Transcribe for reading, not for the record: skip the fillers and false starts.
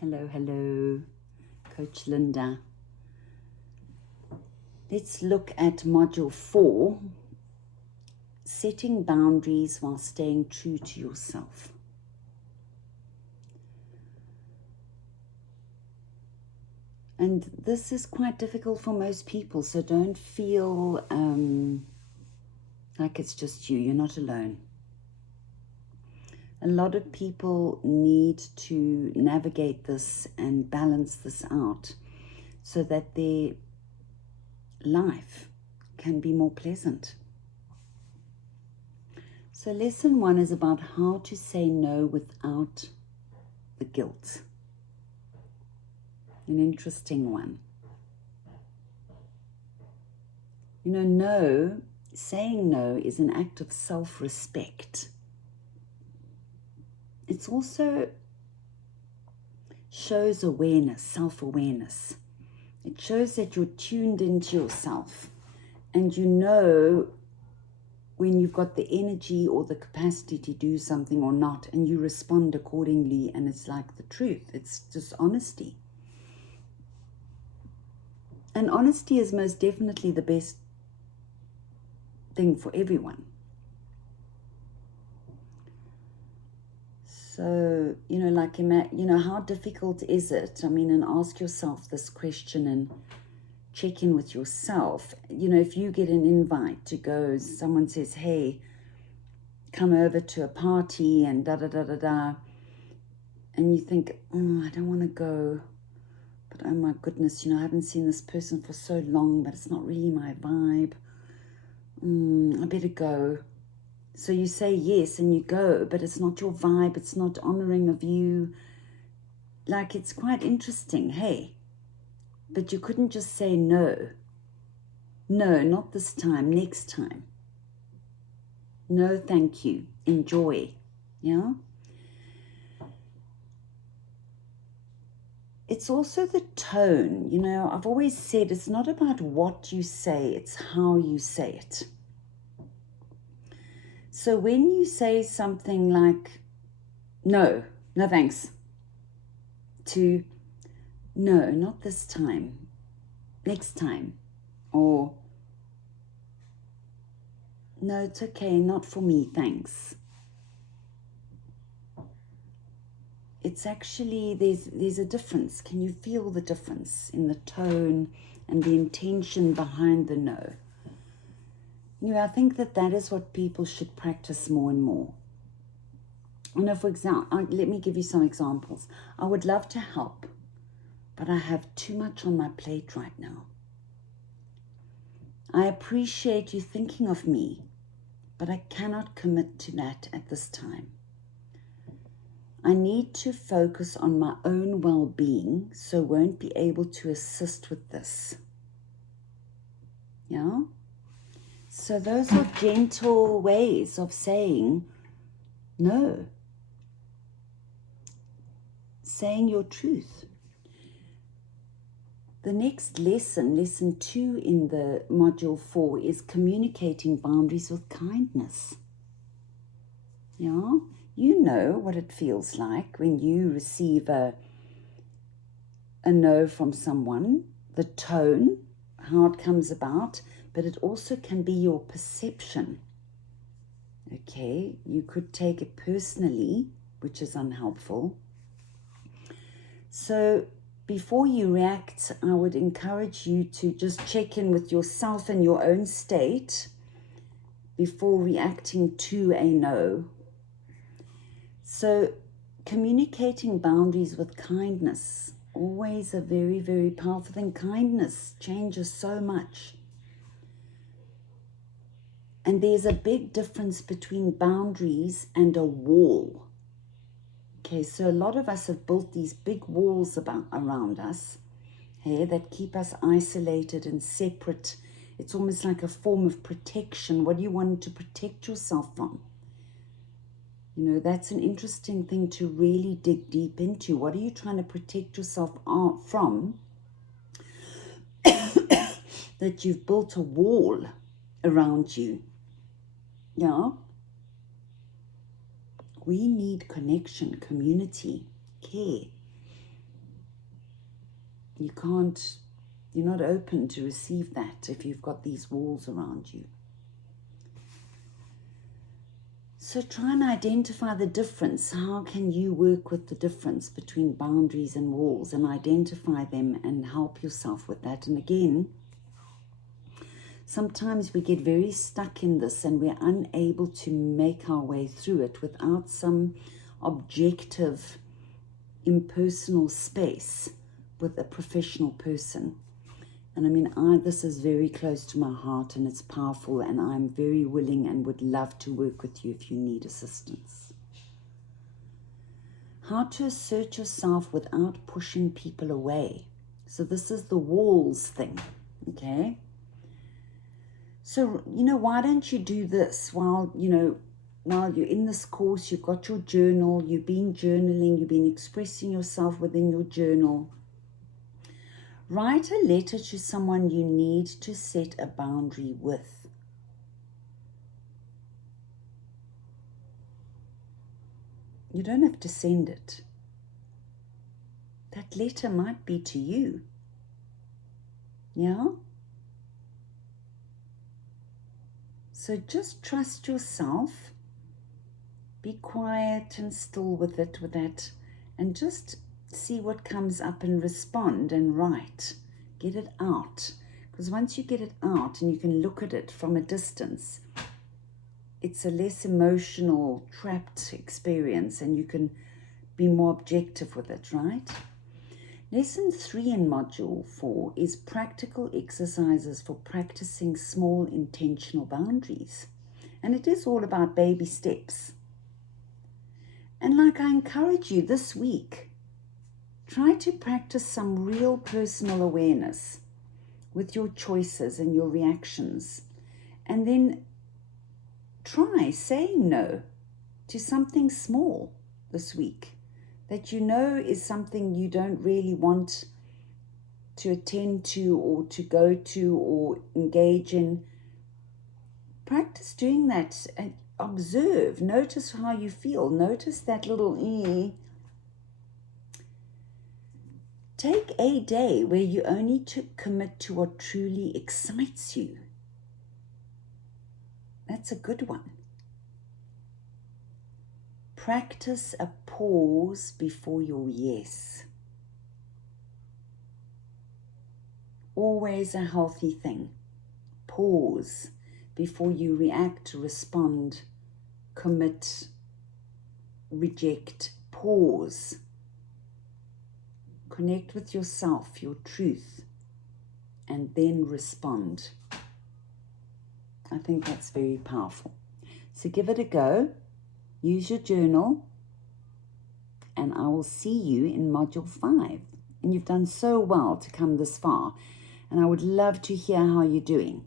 Hello, hello, Coach Lynda. Let's look at Module 4, setting boundaries while staying true to yourself. And this is quite difficult for most people, so don't feel like it's just you. You're not alone. A lot of people need to navigate this and balance this out so that their life can be more pleasant. So lesson 1 is about how to say no without the guilt. An interesting one. You know, saying no is an act of self-respect. It also shows awareness, self-awareness. It shows that you're tuned into yourself and you know when you've got the energy or the capacity to do something or not, and you respond accordingly, and it's like the truth. It's just honesty. And honesty is most definitely the best thing for everyone. So, like, how difficult is it? I mean, and ask yourself this question and check in with yourself. If you get an invite to go, someone says, hey, come over to a party and da-da-da-da-da, and you think, I don't want to go, but oh my goodness, I haven't seen this person for so long, but it's not really my vibe. I better go. So you say yes and you go, but it's not your vibe, it's not honoring of you. Like, it's quite interesting, hey? But you couldn't just say no. No, not this time, next time. No, thank you. Enjoy. Yeah? It's also the tone. I've always said it's not about what you say, it's how you say it. So when you say something like, no thanks, to no, not this time, next time, or no, it's okay, not for me, thanks. It's actually, there's a difference. Can you feel the difference in the tone and the intention behind the no? I think that is what people should practice more and more. For example, let me give you some examples. I would love to help, but I have too much on my plate right now. I appreciate you thinking of me, but I cannot commit to that at this time. I need to focus on my own well-being, so won't be able to assist with this. Yeah? So those are gentle ways of saying no. Saying your truth. The next lesson, lesson 2 in the module 4, is communicating boundaries with kindness. Yeah? You know what it feels like when you receive a no from someone, the tone, how it comes about, but it also can be your perception. Okay, you could take it personally, which is unhelpful. So before you react, I would encourage you to just check in with yourself and your own state before reacting to a no. So communicating boundaries with kindness, always a very, very powerful thing. Kindness changes so much. And there's a big difference between boundaries and a wall. Okay, so a lot of us have built these big walls around us, that keep us isolated and separate. It's almost like a form of protection. What do you want to protect yourself from? That's an interesting thing to really dig deep into. What are you trying to protect yourself from? That you've built a wall around you. Yeah? We need connection, community, care. you're not open to receive that if you've got these walls around you. So try and identify the difference. How can you work with the difference between boundaries and walls, and identify them and help yourself with that? And again, sometimes we get very stuck in this and we're unable to make our way through it without some objective, impersonal space with a professional person. And I mean, this is very close to my heart and it's powerful, and I'm very willing and would love to work with you if you need assistance. How to assert yourself without pushing people away. So this is the walls thing, okay? So, why don't you do this while you're in this course, you've got your journal, you've been journaling, you've been expressing yourself within your journal. Write a letter to someone you need to set a boundary with. You don't have to send it. That letter might be to you. Yeah? So just trust yourself. Be quiet and still with that, and just see what comes up and respond and write. Get it out. Because once you get it out and you can look at it from a distance, it's a less emotional, trapped experience, and you can be more objective with it, right? Lesson 3 in Module 4 is practical exercises for practicing small intentional boundaries. And it is all about baby steps. And I encourage you this week, try to practice some real personal awareness with your choices and your reactions. And then try saying no to something small this week that is something you don't really want to attend to or to go to or engage in. Practice doing that and observe. Notice how you feel. Notice that little Take a day where you only commit to what truly excites you. That's a good one. Practice a pause before your yes. Always a healthy thing. Pause before you react, respond, commit, reject. Pause. Connect with yourself, your truth, and then respond. I think that's very powerful. So give it a go. Use your journal, and I will see you in Module 5. And you've done so well to come this far, and I would love to hear how you're doing.